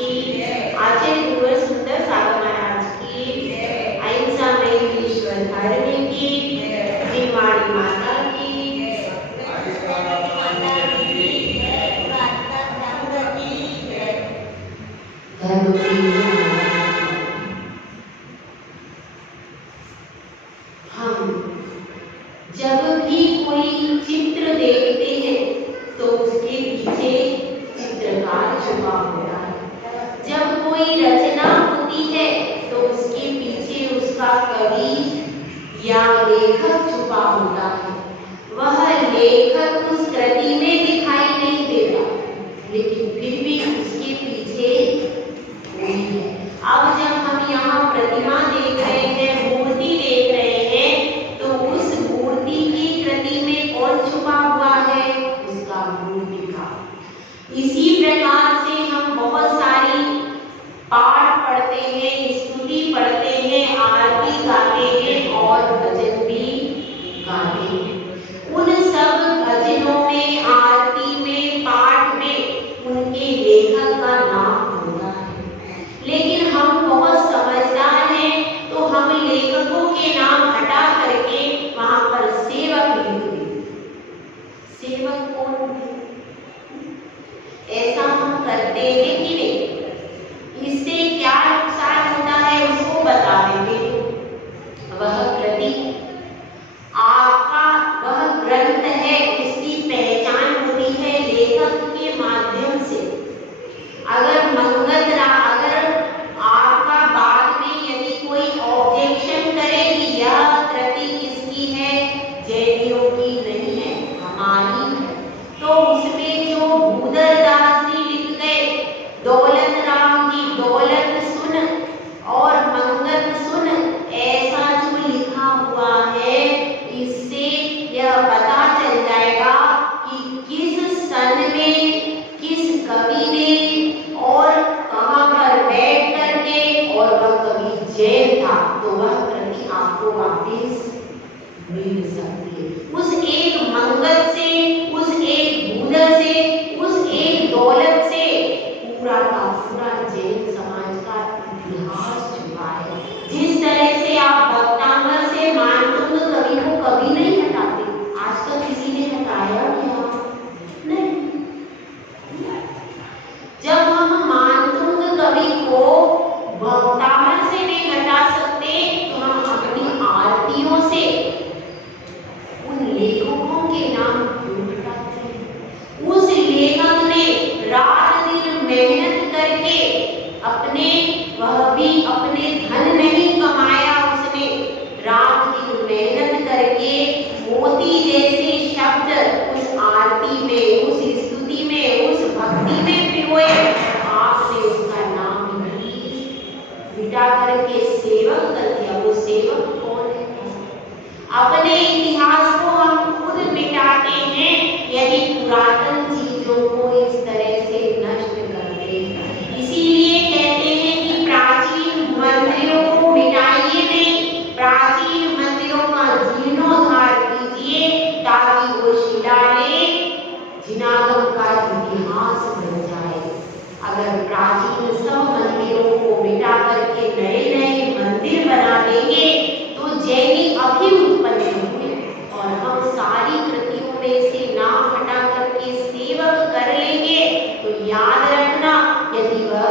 की, आचार्य गुरुवर सुंदर सागर महाराज की, अहिंसा में ईश्वर धर्म की, जिनवाणी माता की, धर्म हम जब भी कोई चित्र देखते हैं तो उसके पीछे चित्रकार छुपा होता है। जब कोई रचना होती है तो उसके पीछे उसका कवि या लेखक छुपा होता है। वह लेखक उस कृति में दिखाई नहीं देता, लेकिन फिर भी उसके पीछे कोई है। अब जब हम यहाँ प्रतिमा देख रहे हैं, मूर्ति देख रहे हैं, तो उस मूर्ति की कृति में कौन छुपा हुआ है? उसका मूर्तिकार। इसी प्रकार से हम बहुत सारी पाठ पढ़ते हैं, स्तुति पढ़ते हैं, आरती गाते हैं और भजन भी गाते हैं। उन सब भजनों में, आरती में, पाठ में उनके लेखक का नाम होता है। लेकिन हम बहुत समझदार हैं तो हम लेखकों के नाम हटा करके वहां पर सेवक लिख देते। सेवक कौन है? ऐसा हम करते हैं कि नहीं? इससे क्या नुकसान होता है उसको बता देते हैं। वह कृति आपका वह ग्रंथ है, इसकी पहचान होती है लेखक के माध्यम से। अगर आपका बाद में यदि कोई ऑब्जेक्शन करे कि यह कृति किसकी है, जैनियों की नहीं है, हमारी है, तो उसमें जो भूदरदास जी लिख गए, दौलत राम जी दौलत सुन और मंगत सुन, ऐसा जो लिखा हुआ है, इससे यह पता चल जाएगा कि किस सन में किस कवि ने और कहां पर बैठ करके, और वह कवि जैन था, तो वह कृति आपको वापस मिल सकती है। उस एक मंगत से, उस एक भूदर से, उस एक दौलत से पूरा का पूरा जैन समाज का इतिहास छुपा है। जिस तरह से आप भक्तांबर से मानतुंग कवि को कभी नहीं हटाते, आज तक किसी ने हटाया क्या? नहीं। जब हम मानतुंग कवि को भक्तांबर से नहीं हटा सकते, तो हम अपनी आरतियों से उन लेखकों के नाम क्यों हटाते हैं? उस लेखक ने रात दिन मेहनत करके वह भी अपने धन नहीं कमाया, उसने रात दिन मेहनत करके मोती जैसे शब्द उस आरती में, उस स्तुति में, उस भक्ति में पिरोए। आपने उसका नाम ही मिटा करके सेवक कर दिया। वो सेवक कौन है? अपने इतिहास को हम खुद मिटाते हैं यदि पुरातन चीजों को इस तरह से नष्ट करते हैं। इसीलिए कहते हैं कि प्राचीन मंदिरों को मिटाइए नहीं, प्राचीन मंदिरों का जीर्णोद्धार कीजिए, ताकि वो शिलालेख जिनागम का इतिहास बन जाए। अगर प्राचीन सब मंदिरों को मिटा करके नए नए मंदिर बना देंगे तो जैनी अभी उत्पन्न हुए, और हम सारी कृतियों में से नाम हटा करके सेवक कर लेंगे, तो याद रखना यदि वह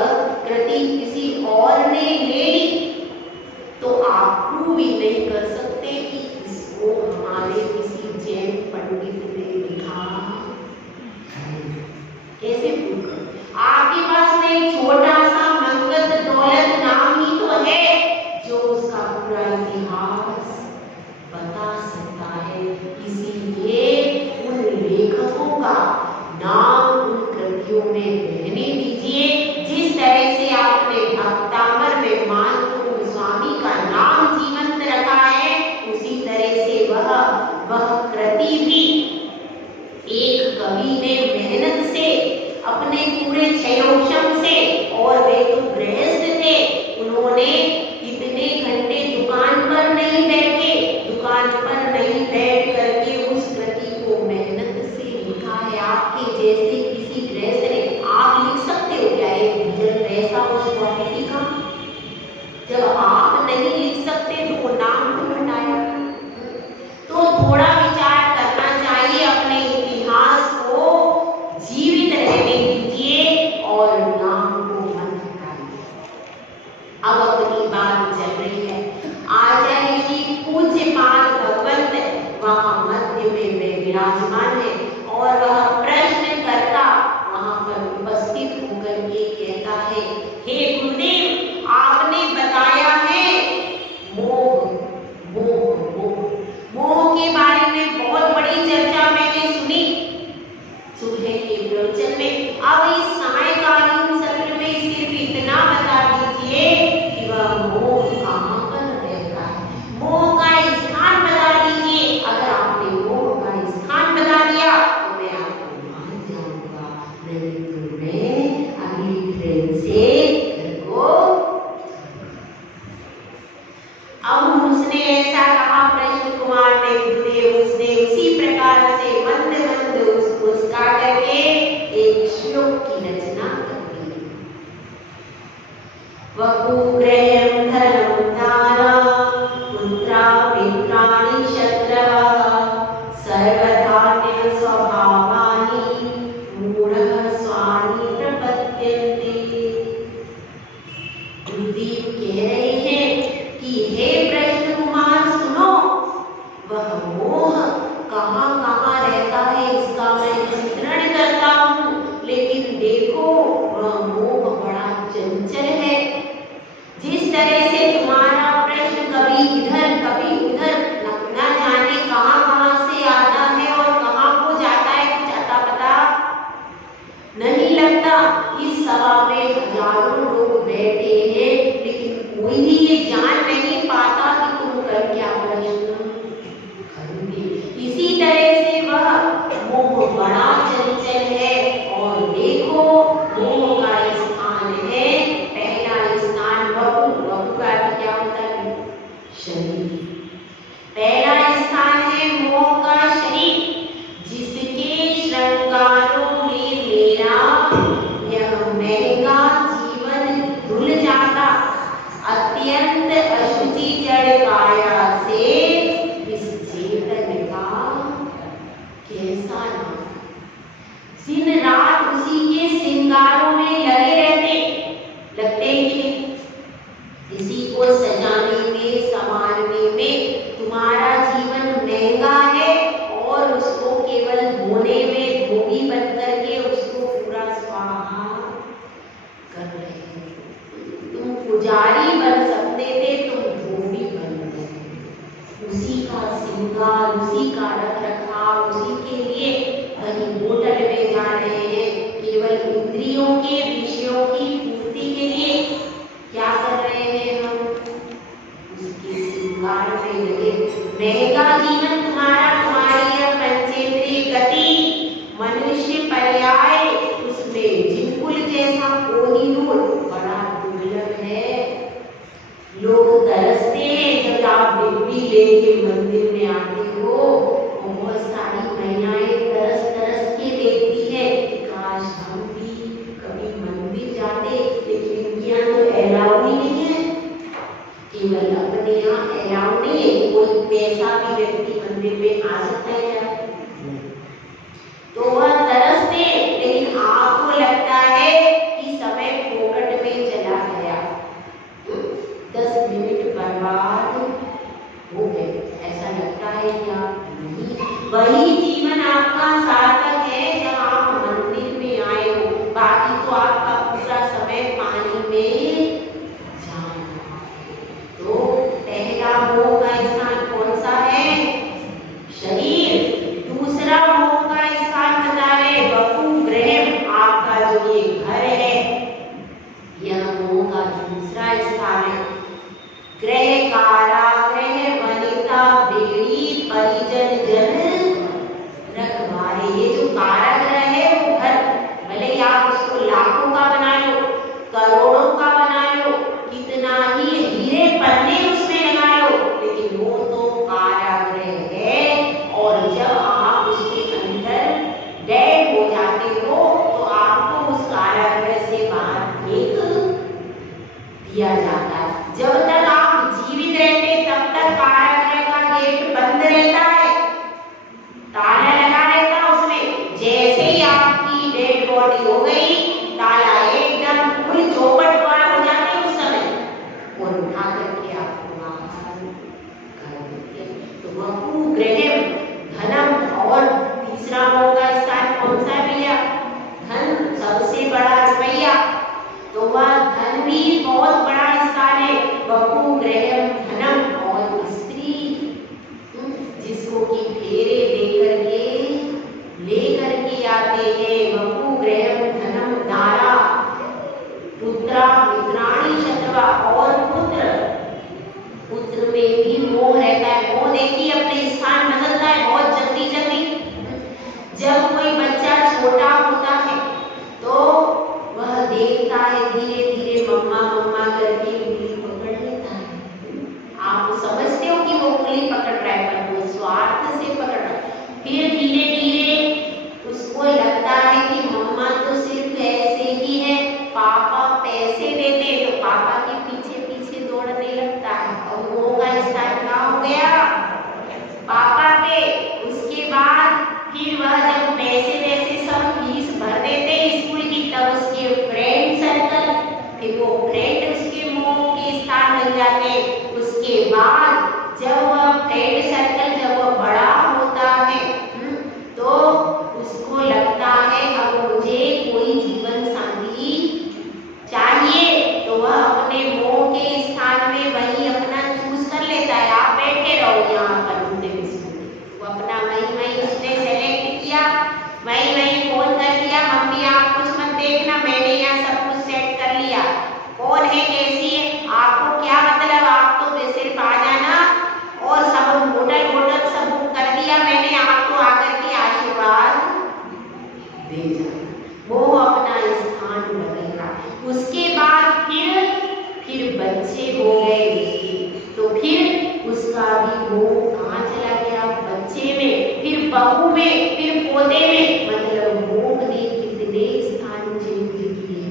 कृति किसी और ने ले ली तो आप प्रूव भी नहीं कर सकते कि इसको हमारे किसी जैन पंडित ने लिखा है। कैसे प्रूव कर? आपके पास में एक छोटा सा मंगत दौलत नाम ही तो है जो उसका पूरा इतिहास बता सकता है। इसीलिए उन लेखकों का नाम उन कृतियों में रहने दीजिए। जिस तरह से आपने भक्तांबर में मानतुंग स्वामी का नाम जीवंत रखा है, उसी तरह से वह कृति भी एक कवि ने मेहनत से, अपने पूरे क्षयोक्षम से, और वे तो गृहस्थ थे, उन्होंने इतने घंटे दुकान पर नहीं बैठे, दुकान पर नहीं बैठ करके उस कृति को मेहनत से लिखा है। आपके जैसे किसी गृहस्थ ने, आप लिख सकते हो क्या एक भजन जब आप नहीं लिख सकते तो वो नाम क्यों हटाया? तो थोड़ा विचार करना चाहिए, अपने इतिहास को जीवित रहने दीजिए और नाम को मत हटाइए। अब अपनी बात चल रही है, आचार्य श्री पूज्यपाद भगवंत वहां मध्य में विराजमान है और वह प्रश्नकर्ता वहां पर उपस्थित होकर ये कहता है, हे गुरुदेव, आपने बताया है मोह मोह मोह मोह के बारे में बहुत बड़ी चर्चा मैंने सुनी सुबह के प्रवचन में। अब इस सायकालीन सत्र में सिर्फ इतना बता दीजिए कि वह मोह कहाँ पर रहता है, मोह का स्थान बता दीजिए। अगर आपने मोह का स्थान बता दिया तो मैं आपको मान जाऊंगा, नहीं तो मैं अगली ट्रेन से घर को। अब उसने ऐसा कहा प्रश्न कुमार ने, गुरुदेव उसने उसी प्रकार से मंद मंद मुस्कुरा करके एक श्लोक की रचना कर दी। वपुग्रहं धनं दानं पुत्रा मित्राणि शत्रवः सर्वधान्य स्वभावानि मूढः स्वानि प्रपद्यन्ते। गुरुदेव कह रहे हैं कि हे प्रश्न कुमार सुनो, वह मोह कहाँ कहाँ रहता है इसका मैं चित्रण करता हूँ, लेकिन देखो वह मोह बड़ा चंचल है। जिस तरह से तुम्हारा प्रश्न कभी इधर कभी उधर न जाने कहाँ कहाँ से आता है और कहाँ को जाता है, कुछ अता पता नहीं लगता। इस सभा में हजारों लोग बैठे हैं, लेकिन कोई भी ये जान नहीं पाता कि तुम कल क्या प्रश्न करोगे। इसी तरह से वह मोह बड़ा चंचल है। और देखो मोह का स्थान है, पहला स्थान वपु, वपु का अर्थ क्या होता है? शरीर। पहला स्थान है मोह का शरीर, जिसके श्रृंगारों में मेरा यह महंगा जीवन धुल जाता, अत्यंत अशुचि जड़ काया से इस चेतन का कैसा नाम। दिन रात उसी के श्रृंगारों में लगे लगते हैं। इसी को सजाने में संवारने में तुम्हारा जीवन महंगा है और उसको केवल धोने में धोबी बन करके उसको पूरा स्वाहा कर रहे हैं। तुम पुजारी बन सकते थे, तुम धोबी बन गए। उसी का श्रृंगार, उसी का रख रखाव, उसी के लिए कहीं होटल में जा रहे हैं, केवल इंद्रियों के विषयों की पूर्ति के लिए क्या कर रहे हैं हम? उसके श्रृंगार में लगे। महंगा जीवन तुम्हारा, तुम्हारी यह पंचेंद्रिय गति, मनुष्य पर्याय, उसमें जिनकुल जैसा कोहिनूर बड़ा दुर्लभ है। लोग तरसते हैं जब आप डिब्बी लेके मंदिर में आते हो, बहुत सारी महिलाएं तरस तरस के देखती है, काश हम भी कभी मंदिर जाते, लेकिन इनके यहाँ तो अलाउ ही नहीं है। केवल अपने यहाँ अलाउ नहीं है, कोई पैसा भी व्यक्ति मंदिर में आ सकता है क्या? तो वह तरसते, लेकिन आपको लगता है कि समय फोकट में चला गया, 10 मिनट बर्बाद हो गए, ऐसा लगता है क्या? नहीं। वही जीवन आपका सार्थक है जब आप मंदिर में आए हो, बाकी तो आपका पूरा समय पानी में जाए। तो पहला मोह का स्थान कौन सा है? शरीर। दूसरा मोह का स्थान बता रहे वपु ग्रह, आपका जो ये घर है, यह मोह का दूसरा स्थान है। ग्रह कारागृह वनिता बेड़ी परिजन जन रखवारे। ये जो कारागृह है वो घर, भले ही आप उसको लाखों का बना लो, करोड़ों का बना लो, कितना ही हीरे पन्ने उसमें लगा लो, लेकिन वो तो कारागृह है। और जब आप उसके अंदर डेड हो जाते हो तो आपको उस कारागृह से बाहर एक दिया जाता है। जब तक आप जीवित रहते तब तक कारागृह का गेट बंद रहता है, ताला लगा रहता है उसमें। जैसे ही आपकी डेड बॉडी हो गई, ताला एकदम पूरी चौपट पार हो जाती है उस समय, और उठा करके आपको बाहर कर देते हैं। तो वपु गृहम धनम, और तीसरा होगा स्थान कौन सा भैया? धन, सबसे बड़ा रुपया। तो वह धन भी बहुत बड़ा स्थान है। वपु गृहम धनम, और स्त्री जिसको कि फेरे लेकर के आते हैं। वपु गृहम धनम दारा, पुत्रा मित्राणि शत्रवा, और पुत्र में भी मोह रहता है। मोह देखिए अपने स्थान बदलता है बहुत जल्दी जल्दी। जब कोई बच्चा छोटा होता है तो वह देखता है धीरे धीरे मम्मा मम्मा करके उंगली पकड़ लेता है। आप समझते हो कि वो उंगली पकड़ रहा है, पर वो स्वार्थ से पकड़ रहा है। फिर धीरे धीरे उसको लगता है कि मम्मा तो सिर्फ ऐसे ही है, पापा पैसे देते हैं तो पापा के पीछे पीछे दौड़ने लगता है, और वो का स्थान कहाँ हो गया? पापा पे। उसके बाद फिर वह जब पैसे वैसे सब फीस भर देते हैं स्कूल की, तब उसके फ्रेंड सर्कल, फिर वो फ्रेंड उसके मोह के स्थान बन जाते हैं। उसके बाद जब वह फ्रेंड सर्कल जब वह बड़ा होता है तो उसको लगता है अब मुझे कोई जीवन साथी चाहिए, तो वह अपने मोह के स्थान में वही अपना चूज कर लेता है। आप बैठे रहो यहाँ पर, वो अपना वही उसने सेलेक्ट किया, वही फोन कर दिया, मम्मी आप कुछ मत देखना, मैंने यहाँ सब कुछ सेट कर लिया। कौन है कैसी है आपको क्या मतलब, आप तो सिर्फ आ जाना, और सब होटल सब बुक कर दिया मैंने, आपको आकर के आशीर्वाद दे जाना। वो अपना स्थान बदल रहा। उसके बाद फिर बच्चे हो गए, तो फिर उसका भी वो कहाँ चला गया? बच्चे में, फिर बहू में, फिर पोते में। मतलब मोह ने कितने स्थान चेंज किए,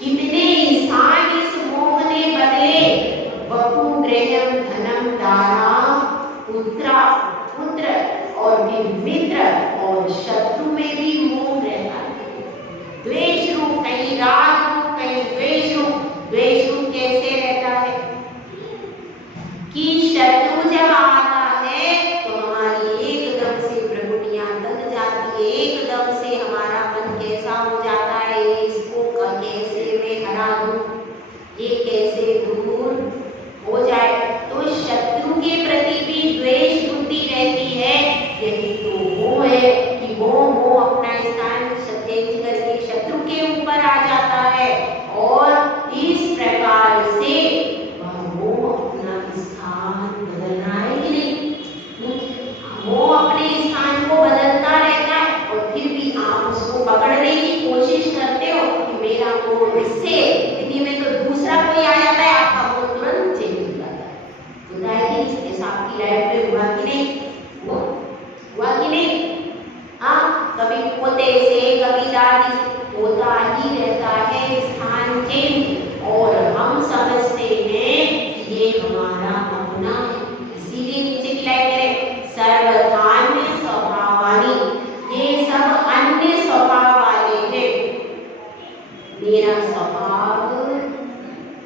कितने स्थान इस मोह ने बदले। वपु गृहम धनम दारा, पुत्र, और फिर मित्र और शत्रु में भी मोह रहता है। द्वेष रूप, कहीं राग रूप, कहीं द्वेष रूप। द्वेष रूप कैसे रहता है कि शत्रु जब आता है तो हमारी एकदम से प्रगुनियां लग जाती है, एकदम से हमारा मन कैसा हो जाता है, इसको कैसे मैं हरा दूं, ये कैसे दूर हो जाए। तो शत्रु के प्रति भी द्वेष बुद्धि रहती है। यही तो वो है कि वो अपना स्थान चेंज करके शत्रु के ऊपर आ जाता है, और इस प्रकार से वो अपना स्थान बदलना है कि नहीं? वो अपने स्थान को बदलता रहता है, और फिर भी आप उसको पकड़ने की कोशिश करते हो कि मेरा वो इससे स्थिति में तो दूसरा कोई आ जाता है, आपका वो तुरंत चेंज हो जाता है। होता है कि इसके आपकी लाइफ में हुआ कि नहीं? हुआ कि नहीं? हाँ, कभी पोते से कभी दादी से होता ही रहता है स्थान चेंज, और हम समझते हैं कि ये हमारा अपना है। इसीलिए नीचे की लाइन करें, सर्वधान्य स्वभावानी, ये सब अन्य स्वभाव वाले हैं। मेरा स्वभाव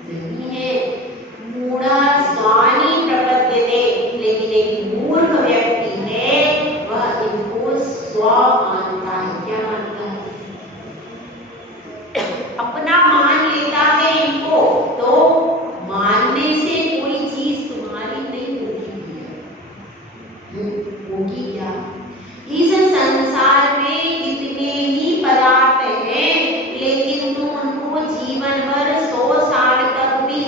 नहीं है। मूढ़ा स्वानी प्रपद्यते, लेकिन एक मूर्ख व्यक्ति है वह इनको स्व मानता है। क्या मानता है? अपना मान लेता है इनको। तो मानने से कोई चीज तुम्हारी नहीं होगी क्या? इस संसार में जितने ही पदार्थ हैं, लेकिन तुम उनको जीवन भर 100 साल तक भी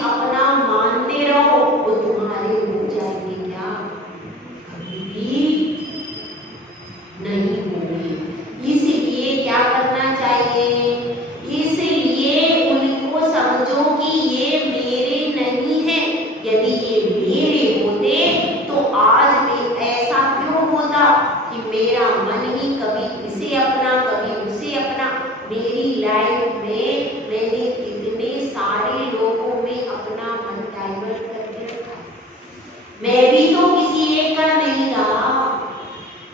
लाइफ में मैंने कितने सारे लोगों में अपना मन डाइवर्ट करके रखा, मैं भी तो किसी एक का नहीं रहा।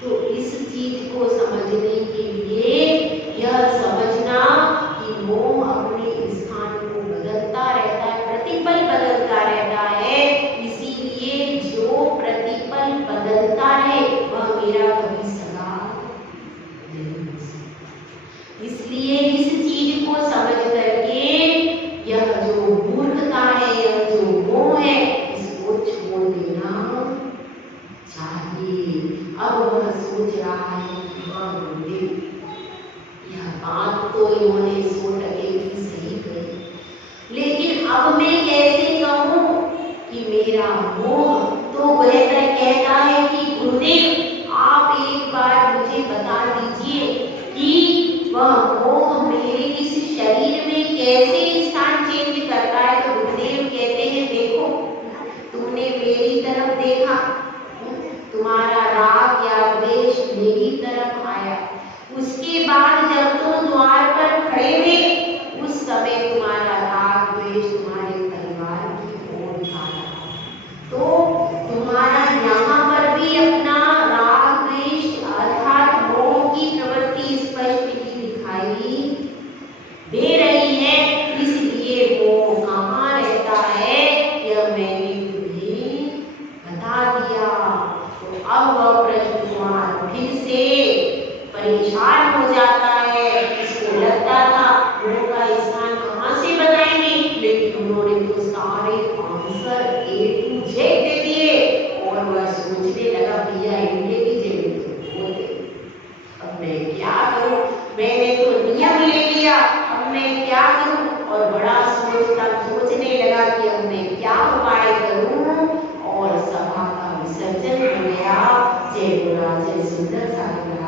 तो इस चीज को समझने के लिए यह समझना कि मोह अपने स्थान को बदलता रहता है, प्रतिपल बदलता रहता है, इसीलिए जो प्रतिपल बदलता है वह मेरा कभी सगा नहीं हो सकता। इसलिए इस चीज को समझ करके यह जो मूर्खता है, यह जो मोह है, इसको छोड़ देना चाहिए। अब वह सोच रहा है कि हाँ गुरुदेव, यह बात तो इन्होंने 100% की सही कही, लेकिन अब मैं कैसे कहूँ कि मेरा मोह तो बेहतर कहता है कि गुरुदेव आप एक बार मुझे बता दीजिए कि वह मोह मेरे इस शरीर में कैसे स्थान चेंज करता है। तो गुरुदेव कहते हैं देखो, तुमने मेरी तरफ देखा, तुम्हारा राग या द्वेष मेरी तरफ आया, उसके बाद जब तुम द्वार पर खड़े थे उस समय तुम्हारा राग द्वेष तुम्हारे परिवार की ओर जा रहा, तो तुम्हारा यहाँ पर भी अपना राग द्वेष अर्थात मोह की प्रवृत्ति स्पष्ट ही दिखाई दे रही है। इसलिए मोह कहाँ रहता है यह मैंने तुम्हें बता दिया। तो अब वह प्रश्न कुमार फिर से परेशान हो जाता है। इसको लगता था गुरु का स्थान कहाँ से बताएंगे, लेकिन उन्होंने तो सारे आंसर A to Z दे दिए और वह सोचने लगा भैया इनके की जरूरत होते, अब मैं क्या करूं, मैंने तो नियम ले लिया, अब मैं क्या करूं। और बड़ा सोचने लगा कि अब मैं क्या उपाय करूं, और सभा का विसर्जन हो गया। जय गुरुराज, जय सुंदर साहिब।